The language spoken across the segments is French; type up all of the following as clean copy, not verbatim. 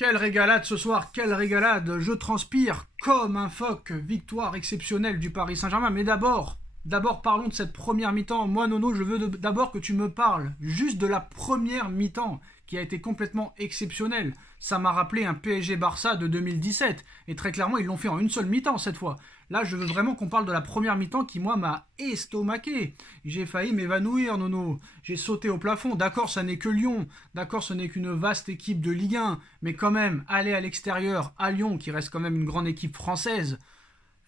Quelle régalade ce soir, quelle régalade. Je transpire comme un phoque. Victoire exceptionnelle du Paris Saint-Germain. Mais d'abord parlons de cette première mi-temps. Moi, Nono, je veux d'abord que tu me parles juste de la première mi-temps qui a été complètement exceptionnelle. Ça m'a rappelé un PSG-Barça de 2017. Et très clairement, ils l'ont fait en une seule mi-temps cette fois. Là, je veux vraiment qu'on parle de la première mi-temps qui, moi, m'a estomaqué. J'ai failli m'évanouir, Nono. J'ai sauté au plafond. D'accord, ça n'est que Lyon. D'accord, ce n'est qu'une vaste équipe de Ligue 1. Mais quand même, aller à l'extérieur, à Lyon, qui reste quand même une grande équipe française,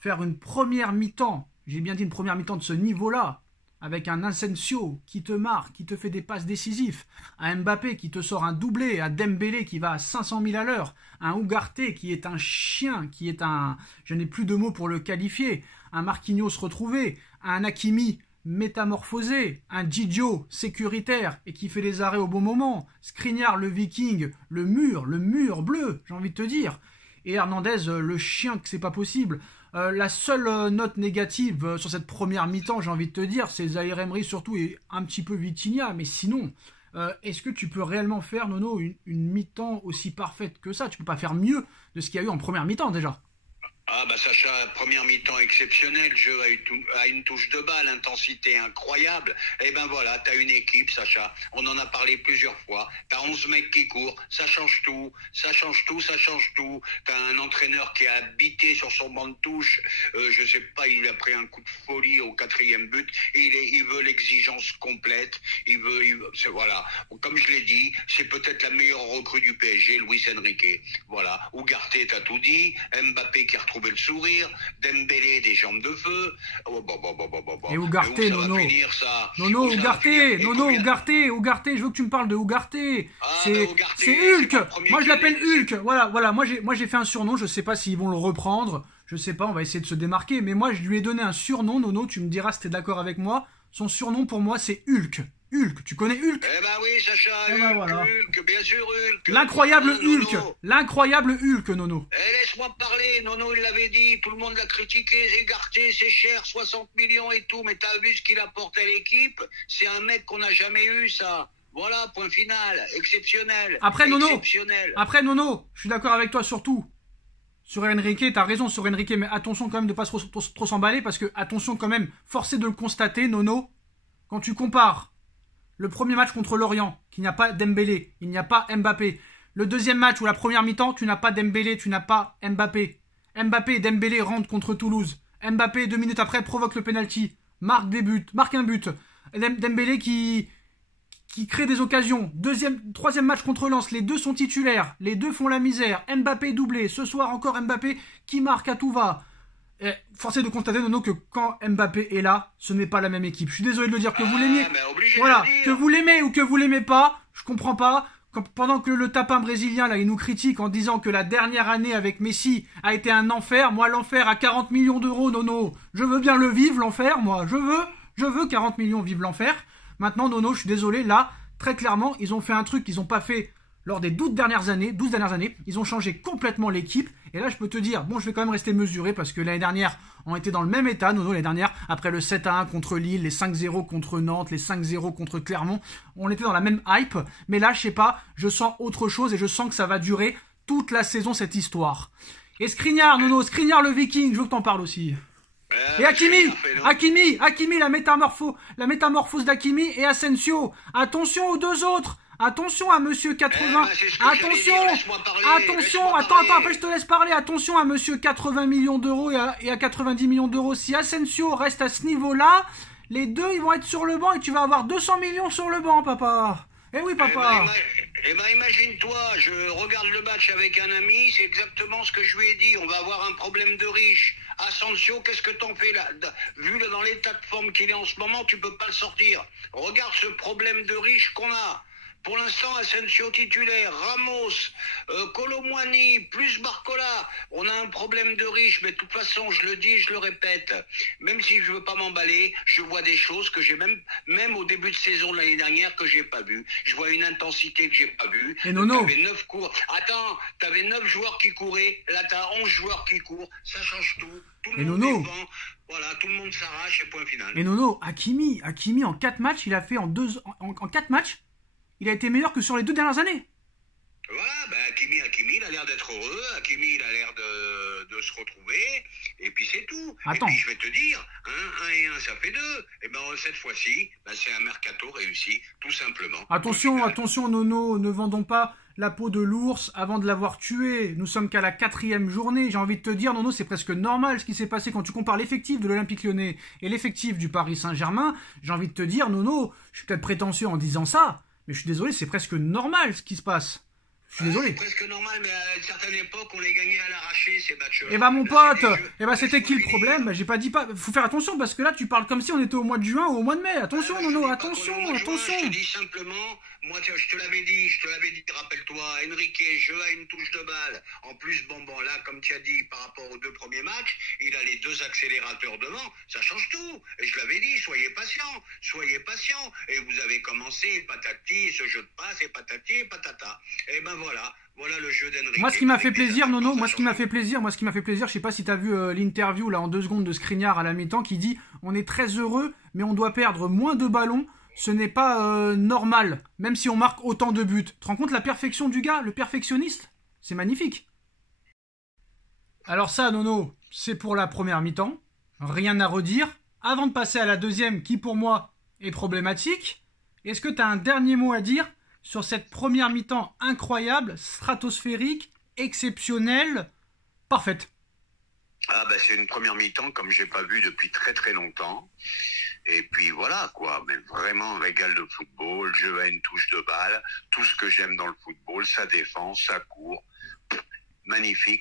faire une première mi-temps, j'ai bien dit une première mi-temps de ce niveau-là, avec un Asensio qui te marque, qui te fait des passes décisives, un Mbappé qui te sort un doublé, un Dembélé qui va à 500 000 à l'heure, un Ugarte qui est un chien, qui est un... je n'ai plus de mots pour le qualifier, un Marquinhos retrouvé, un Hakimi métamorphosé, un Gigio sécuritaire et qui fait les arrêts au bon moment, Skriniar le Viking, le mur bleu, j'ai envie de te dire, et Hernandez le chien que c'est pas possible. La seule note négative sur cette première mi-temps, j'ai envie de te dire, c'est Zaïre Emery surtout et un petit peu Vitinha. Mais sinon, est-ce que tu peux réellement faire, Nono, une mi-temps aussi parfaite que ça? Tu peux pas faire mieux de ce qu'il y a eu en première mi-temps déjà. Ah bah Sacha, première mi-temps exceptionnelle, jeu à une touche de balle, intensité incroyable. Et ben voilà, t'as une équipe, Sacha, on en a parlé plusieurs fois, t'as 11 mecs qui courent, ça change tout. T'as un entraîneur qui est habité sur son banc de touche, je sais pas, il a pris un coup de folie au 4e but, il veut l'exigence complète, voilà. Comme je l'ai dit, c'est peut-être la meilleure recrue du PSG, Luis Enrique. Voilà, Ugarte, t'as tout dit, Mbappé qui a retrouvé le sourire, Dembélé des jambes de feu. Et Ugarte, Nono. Nono, Ugarte, je veux que tu me parles de Ugarte. C'est Hulk. Moi je l'appelle Hulk. Voilà, moi j'ai fait un surnom, je sais pas s'ils vont le reprendre. Je sais pas, on va essayer de se démarquer, mais moi je lui ai donné un surnom, Nono, tu me diras si t'es d'accord avec moi. Son surnom pour moi c'est Hulk. Hulk, tu connais Hulk? Eh ben oui, Sacha, Hulk, bien sûr Hulk. L'incroyable Hulk, Nono. Laisse-moi parler, Nono, il l'avait dit, tout le monde l'a critiqué, Ugarte, c'est cher, 60 millions et tout, mais t'as vu ce qu'il apporte à l'équipe? C'est un mec qu'on n'a jamais eu, ça. Voilà, point final, exceptionnel. Après, Nono, je suis d'accord avec toi surtout. Sur Enrique, t'as raison sur Enrique, mais attention quand même de pas trop s'emballer, parce que, attention quand même, forcé de le constater, Nono, quand tu compares le premier match contre Lorient, qu'il n'y a pas Dembélé, il n'y a pas Mbappé. Le deuxième match ou la première mi-temps, tu n'as pas Dembélé, tu n'as pas Mbappé. Mbappé et Dembélé rentrent contre Toulouse. Mbappé, 2 minutes après, provoque le penalty, marque un but. Dembélé qui crée des occasions. Troisième match contre Lens, les deux sont titulaires, les deux font la misère. Mbappé doublé, ce soir encore Mbappé qui marque à tout va. Forcé de constater, Nono, que quand Mbappé est là, ce n'est pas la même équipe. Je suis désolé de le dire, que vous l'aimiez. Voilà, que vous l'aimez ou que vous l'aimez pas, je comprends pas. Pendant que le tapin brésilien, là, il nous critique en disant que la dernière année avec Messi a été un enfer. Moi, l'enfer à 40 millions d'euros, Nono. Je veux bien le vivre, l'enfer, moi. Je veux 40 millions vivre l'enfer. Maintenant, Nono, je suis désolé, là, très clairement, ils ont fait un truc qu'ils n'ont pas fait lors des 12 dernières années, ils ont changé complètement l'équipe. Et là, je peux te dire, bon, je vais quand même rester mesuré parce que l'année dernière, on était dans le même état, Nono, l'année dernière, après le 7-1 contre Lille, les 5-0 contre Nantes, les 5-0 contre Clermont, on était dans la même hype. Mais là, je sais pas, je sens autre chose et je sens que ça va durer toute la saison, cette histoire. Et Skriniar, Nono, Skriniar le Viking, je veux que t'en parles aussi. Et Hakimi, la métamorphose d'Hakimi et Asensio. Attention aux deux autres. Attention à monsieur 80. Après je te laisse parler. Attention à monsieur 80 millions d'euros et à 90 millions d'euros. Si Asensio reste à ce niveau-là, les deux ils vont être sur le banc et tu vas avoir 200 millions sur le banc, papa. Eh oui, papa. Imagine-toi, je regarde le match avec un ami, c'est exactement ce que je lui ai dit. On va avoir un problème de riche. Asensio, qu'est-ce que t'en fais là? Vu dans l'état de forme qu'il est en ce moment, tu peux pas le sortir. Regarde ce problème de riche qu'on a. Pour l'instant, Asensio titulaire, Ramos, Colomwani, plus Barcola. On a un problème de riche, mais de toute façon, je le dis, je le répète. Même si je veux pas m'emballer, je vois des choses que j'ai même au début de saison de l'année dernière que j'ai pas vu. Je vois une intensité que j'ai pas vue. Et Nono. T'avais 9 joueurs qui couraient. Là, t'as 11 joueurs qui courent. Ça change tout. Tout le et monde Nono. est devant. Voilà, tout le monde s'arrache et point final. Et Nono, Hakimi en 4 matchs, il a fait en 4 matchs. Il a été meilleur que sur les 2 dernières années. Voilà, Hakimi, il a l'air d'être heureux. Hakimi, il a l'air de se retrouver. Et puis c'est tout. Attends. Et puis je vais te dire, 1 et 1, ça fait 2. Et ben cette fois-ci, c'est un mercato réussi, tout simplement. Attention, Nono, ne vendons pas la peau de l'ours avant de l'avoir tué. Nous sommes qu'à la 4e journée. J'ai envie de te dire, Nono, c'est presque normal ce qui s'est passé quand tu compares l'effectif de l'Olympique Lyonnais et l'effectif du Paris Saint-Germain. J'ai envie de te dire, Nono, je suis peut-être prétentieux en disant ça, mais je suis désolé, c'est presque normal ce qui se passe. Je suis désolé. C'est presque normal, mais à une certaine époque, on les gagnait à l'arraché, ces matchs-là. Eh ben mon pote, c'était qui le problème? J'ai pas dit pas. Faut faire attention parce que là tu parles comme si on était au mois de juin ou au mois de mai. Attention, Nono, attention. Je te dis simplement, moi je te l'avais dit, rappelle-toi, Enrique, jeu à une touche de balle. En plus, bon, là, comme tu as dit, par rapport aux 2 premiers matchs, il a les 2 accélérateurs devant, ça change tout. Et je l'avais dit, soyez patients. Et vous avez commencé, patati, ce jeu de passe, et patati, et patata. Et ben voilà le jeu d'Enrique. Moi, ce qui m'a fait plaisir, Nono, je sais pas si t'as vu l'interview là en 2 secondes de Skriniar à la mi-temps qui dit on est très heureux, mais on doit perdre moins de ballons. Ce n'est pas normal, même si on marque autant de buts. Tu te rends compte la perfection du gars, le perfectionniste? C'est magnifique. Alors ça, Nono, c'est pour la première mi-temps. Rien à redire. Avant de passer à la deuxième, qui pour moi est problématique, est-ce que tu as un dernier mot à dire sur cette première mi-temps incroyable, stratosphérique, exceptionnelle, parfaite? C'est une première mi-temps comme j'ai pas vu depuis très très longtemps. Et puis voilà quoi, mais vraiment un régal de football, jeu à une touche de balle, tout ce que j'aime dans le football, sa défense, sa court. Magnifique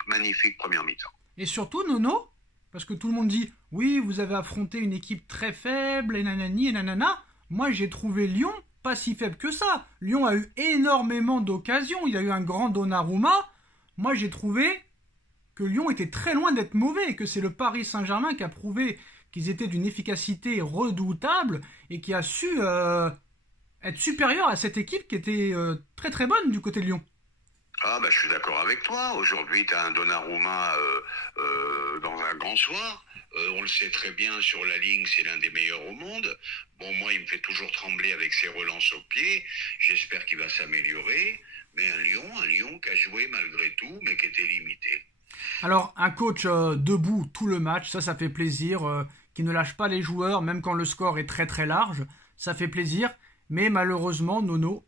première mi-temps. Et surtout, Nono, parce que tout le monde dit oui, vous avez affronté une équipe très faible et nanani et nanana. Moi, j'ai trouvé Lyon pas si faible que ça. Lyon a eu énormément d'occasions. Il y a eu un grand Donnarumma. Moi, j'ai trouvé que Lyon était très loin d'être mauvais et que c'est le Paris Saint-Germain qui a prouvé qu'ils étaient d'une efficacité redoutable et qui a su être supérieur à cette équipe qui était très très bonne du côté de Lyon. Je suis d'accord avec toi. Aujourd'hui, tu as un Donnarumma dans un grand soir. On le sait très bien, sur la ligne, c'est l'un des meilleurs au monde. Bon, moi, il me fait toujours trembler avec ses relances au pied. J'espère qu'il va s'améliorer. Mais un Lyon qui a joué malgré tout, mais qui était limité. Alors, un coach debout tout le match, ça fait plaisir. Qui ne lâche pas les joueurs, même quand le score est très très large. Ça fait plaisir. Mais malheureusement, Nono,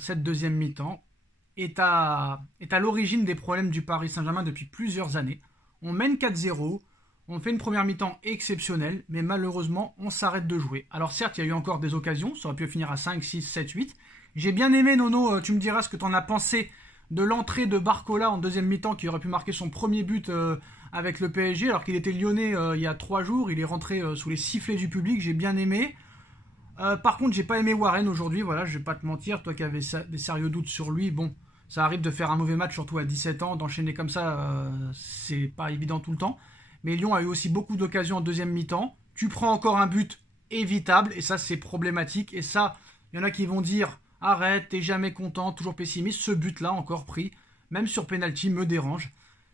cette deuxième mi-temps est à l'origine des problèmes du Paris Saint-Germain depuis plusieurs années. On mène 4-0, on fait une première mi-temps exceptionnelle, mais malheureusement, on s'arrête de jouer. Alors certes, il y a eu encore des occasions, ça aurait pu finir à 5, 6, 7, 8. J'ai bien aimé, Nono, tu me diras ce que tu en as pensé de l'entrée de Barcola en deuxième mi-temps, qui aurait pu marquer son premier but avec le PSG, alors qu'il était lyonnais il y a 3 jours. Il est rentré sous les sifflets du public, j'ai bien aimé. Par contre, j'ai pas aimé Warren aujourd'hui, voilà, je vais pas te mentir, toi qui avais des sérieux doutes sur lui, bon, ça arrive de faire un mauvais match, surtout à 17 ans, d'enchaîner comme ça, c'est pas évident tout le temps. Mais Lyon a eu aussi beaucoup d'occasions en deuxième mi-temps. Tu prends encore un but évitable, et ça c'est problématique, et ça, il y en a qui vont dire arrête, t'es jamais content, toujours pessimiste. Ce but-là, encore pris, même sur penalty, me dérange.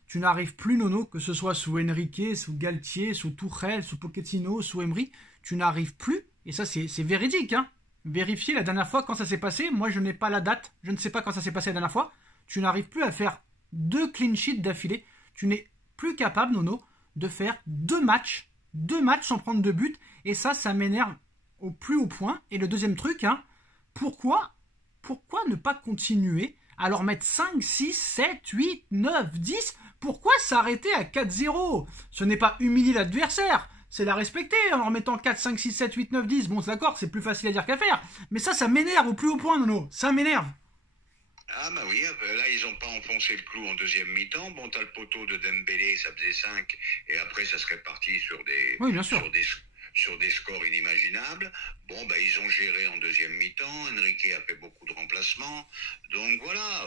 Tu n'arrives plus, Nono, que ce soit sous Enrique, sous Galtier, sous Tuchel, sous Pochettino, sous Emery, tu n'arrives plus, et ça c'est véridique, hein. Vérifiez la dernière fois quand ça s'est passé. Moi, je n'ai pas la date, je ne sais pas quand ça s'est passé la dernière fois. Tu n'arrives plus à faire 2 clean sheets d'affilée. Tu n'es plus capable, Nono, de faire 2 matchs sans prendre de but, et ça m'énerve au plus haut point. Et le deuxième truc, hein, pourquoi ne pas continuer à leur mettre 5, 6, 7, 8, 9, 10 ? Pourquoi s'arrêter à 4-0 ? Ce n'est pas humilier l'adversaire, c'est la respecter en leur mettant 4, 5, 6, 7, 8, 9, 10. Bon, c'est d'accord, c'est plus facile à dire qu'à faire. Mais ça m'énerve au plus haut point, Nono. Ça m'énerve. Ah bah oui, là ils n'ont pas enfoncé le clou en deuxième mi-temps. Bon, t'as le poteau de Dembélé, ça faisait 5, et après ça serait parti sur des scores inimaginables. Bon, ils ont géré en deuxième mi-temps. Enrique a fait beaucoup de remplacements. Donc voilà,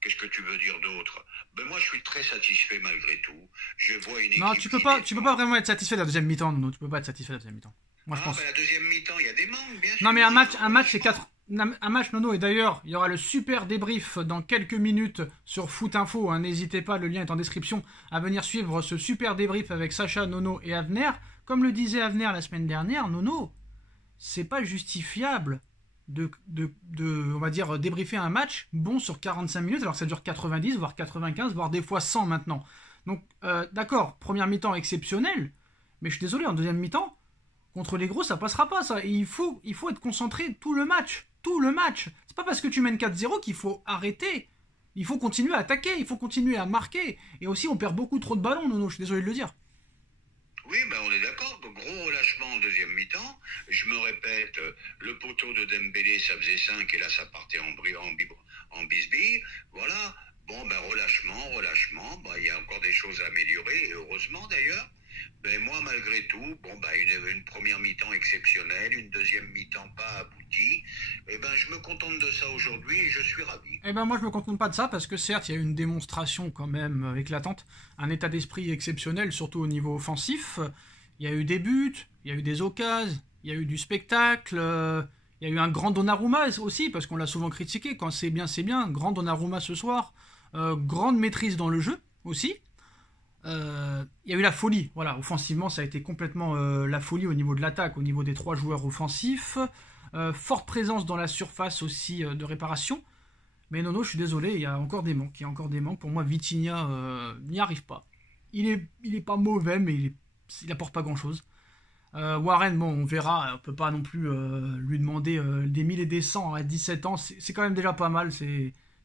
qu'est-ce que tu veux dire d'autre ? Moi, je suis très satisfait malgré tout. Je vois une équipe... Non, tu peux pas vraiment être satisfait de la deuxième mi-temps, Nono. Tu peux pas être satisfait de la deuxième mi-temps. Moi, je pense. La deuxième mi-temps, il y a des manques, bien sûr. Non, mais un match, c'est 4... Un match, Nono, et d'ailleurs, il y aura le super débrief dans quelques minutes sur Foot Info. Hein, n'hésitez pas, le lien est en description, à venir suivre ce super débrief avec Sacha, Nono et Avner. Comme le disait Avner la semaine dernière, Nono, c'est pas justifiable on va dire, débriefer un match bon sur 45 minutes, alors que ça dure 90, voire 95, voire des fois 100 maintenant. Donc, d'accord, première mi-temps exceptionnelle, mais je suis désolé, en deuxième mi-temps, contre les gros, ça passera pas, ça. Et il faut être concentré tout le match. Tout le match. C'est pas parce que tu mènes 4-0 qu'il faut arrêter. Il faut continuer à attaquer, il faut continuer à marquer. Et aussi, on perd beaucoup trop de ballons, Nono, je suis désolé de le dire. Oui, ben on est d'accord. Gros relâchement en deuxième mi-temps. Je me répète, le poteau de Dembélé, ça faisait 5 et là, ça partait en bisbille. Voilà. Bon, ben relâchement. Ben, il y a encore des choses à améliorer, et heureusement d'ailleurs. Ben moi, malgré tout, bon, ben, une première mi-temps exceptionnelle, une deuxième mi-temps pas aboutie. Eh ben, je me contente de ça aujourd'hui et je suis ravi. Eh ben moi, je me contente pas de ça parce que certes, il y a une démonstration quand même éclatante, un état d'esprit exceptionnel, surtout au niveau offensif. Il y a eu des buts, il y a eu des occasions, il y a eu du spectacle. Il y a eu un grand Donnarumma aussi, parce qu'on l'a souvent critiqué. Quand c'est bien, c'est bien. Grand Donnarumma ce soir. Grande maîtrise dans le jeu aussi. Il y a eu la folie. Voilà, offensivement, ça a été complètement la folie au niveau de l'attaque, au niveau des 3 joueurs offensifs. Forte présence dans la surface aussi de réparation. Mais Nono, je suis désolé, il y a encore des manques. Pour moi, Vitinha n'y arrive pas. Il est pas mauvais, mais il apporte pas grand-chose. Warren, bon, on verra. On peut pas non plus lui demander des 1000 et des 100 à 17 ans. C'est quand même déjà pas mal.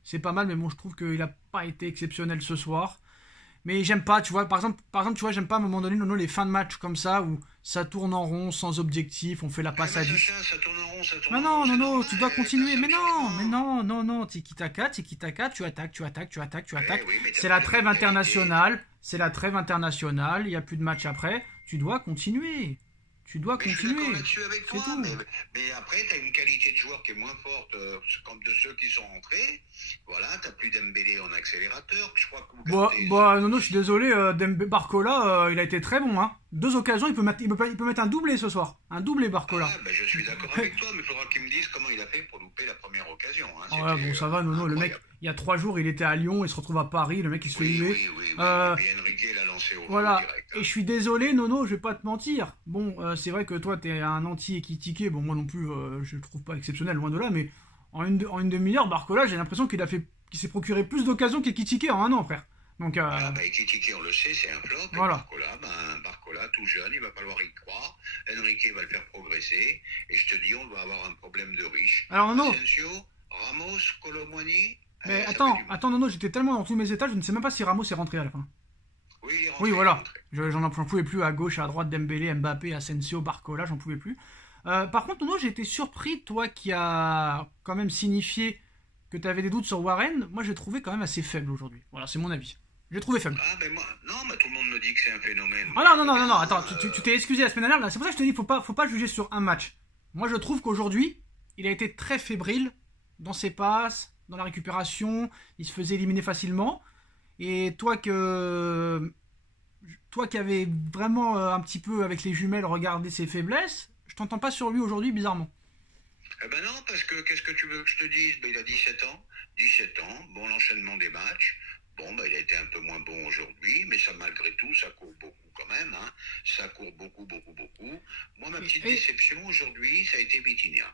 C'est pas mal, mais bon, je trouve qu'il a pas été exceptionnel ce soir. Mais j'aime pas, tu vois, par exemple, tu vois, j'aime pas à un moment donné, Nono, les fins de match comme ça, où ça tourne en rond, sans objectif, on fait la passe à 10. Ça tourne en rond, ça tourne mais en rond. Non, Nono, tu dois continuer. Mais non, tiki-taka, tu attaques. Oui, c'est la trêve internationale, il n'y a plus de match après, tu dois continuer. Je suis d'accord là-dessus avec toi, mais après, tu as une qualité de joueur qui est moins forte comme de ceux qui sont rentrés. Voilà, tu n'as plus Dembélé en accélérateur. Je crois que non, je suis désolé, Barcola, il a été très bon. Hein. 2 occasions, il peut mettre un doublé ce soir. Un doublé, Barcola. Je suis d'accord avec toi, mais il faudra qu'il me dise comment il a fait pour louper la première occasion. Hein. Ouais, bon, ça va, Nono, le mec, il y a 3 jours, il était à Lyon, il se retrouve à Paris, le mec, il se fait huer. Oui, et Enrique l'a lancé au voilà. Direct. Hein. Et je suis désolé, Nono, je vais pas te mentir. Bon, c'est vrai que toi, t'es un anti-équitiqué. Bon, moi non plus, je le trouve pas exceptionnel, loin de là, mais en une demi-heure, Barcola, j'ai l'impression qu'il s'est procuré plus d'occasions qu'Équitiqué en un an, frère. Donc, Équitiqué, on le sait, c'est un flop. Voilà. Barcola, tout jeune, il va falloir y croire. Enrique va le faire progresser. Et je te dis, on va avoir un problème de riche. Alors, Nono. Asensio, Ramos, Colomboigny. Mais attends, Nono, j'étais tellement dans tous mes états, je ne sais même pas si Ramos est rentré à la fin. Oui, il est rentré. Oui, voilà. J'en pouvais plus à gauche, à droite, Dembélé, Mbappé, Asensio, Barcola, j'en pouvais plus. Par contre, Nono, j'ai été surpris, toi qui as quand même signifié que tu avais des doutes sur Warren. Moi, j'ai trouvé quand même assez faible aujourd'hui. Voilà, c'est mon avis. J'ai trouvé faible. Ah, ben moi, non, mais tout le monde me dit que c'est un phénomène. Ah non, attends, tu t'es excusé la semaine dernière, là. C'est pour ça que je te dis, faut pas juger sur un match. Moi, je trouve qu'aujourd'hui, il a été très fébrile dans ses passes, dans la récupération, il se faisait éliminer facilement. Et toi qui avais vraiment un petit peu avec les jumelles regardé ses faiblesses, je t'entends pas sur lui aujourd'hui bizarrement. Eh ben non, parce que qu'est-ce que tu veux que je te dise? Il a 17 ans. 17 ans, bon, l'enchaînement des matchs. Bon, il a été un peu moins bon aujourd'hui, mais ça, malgré tout, ça court beaucoup quand même. Hein. Ça court beaucoup. Moi, ma petite déception aujourd'hui, ça a été Vitinha.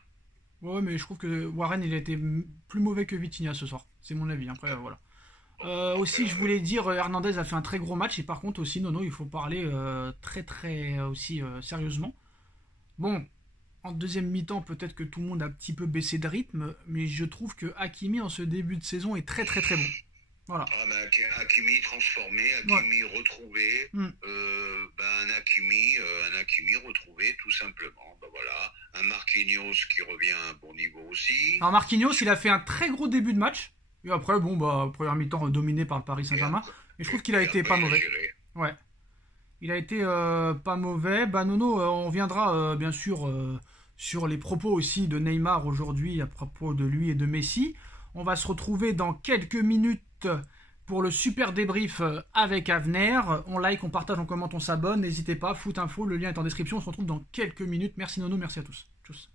Ouais, mais je trouve que Warren, il a été plus mauvais que Vitinha ce soir. C'est mon avis, après, voilà. Aussi, je voulais dire, Hernandez a fait un très gros match, et par contre aussi, Nono, il faut parler très aussi sérieusement. Bon, en deuxième mi-temps, peut-être que tout le monde a un petit peu baissé de rythme, mais je trouve que Hakimi, en ce début de saison, est très bon. Voilà. Hakimi transformé, Hakimi retrouvé, un Hakimi retrouvé tout simplement. Voilà, un Marquinhos qui revient à un bon niveau aussi. Alors Marquinhos, il a fait un très gros début de match, et après, première mi-temps dominé par le Paris Saint-Germain, et je trouve qu'il a été pas mauvais. Ouais. Il a été pas mauvais. Nono, on viendra bien sûr sur les propos aussi de Neymar aujourd'hui, à propos de lui et de Messi. On va se retrouver dans quelques minutes pour le super débrief avec Avner. On like, on partage, on commente, on s'abonne. N'hésitez pas, Foot Info, le lien est en description. On se retrouve dans quelques minutes. Merci Nono, merci à tous. Tchuss.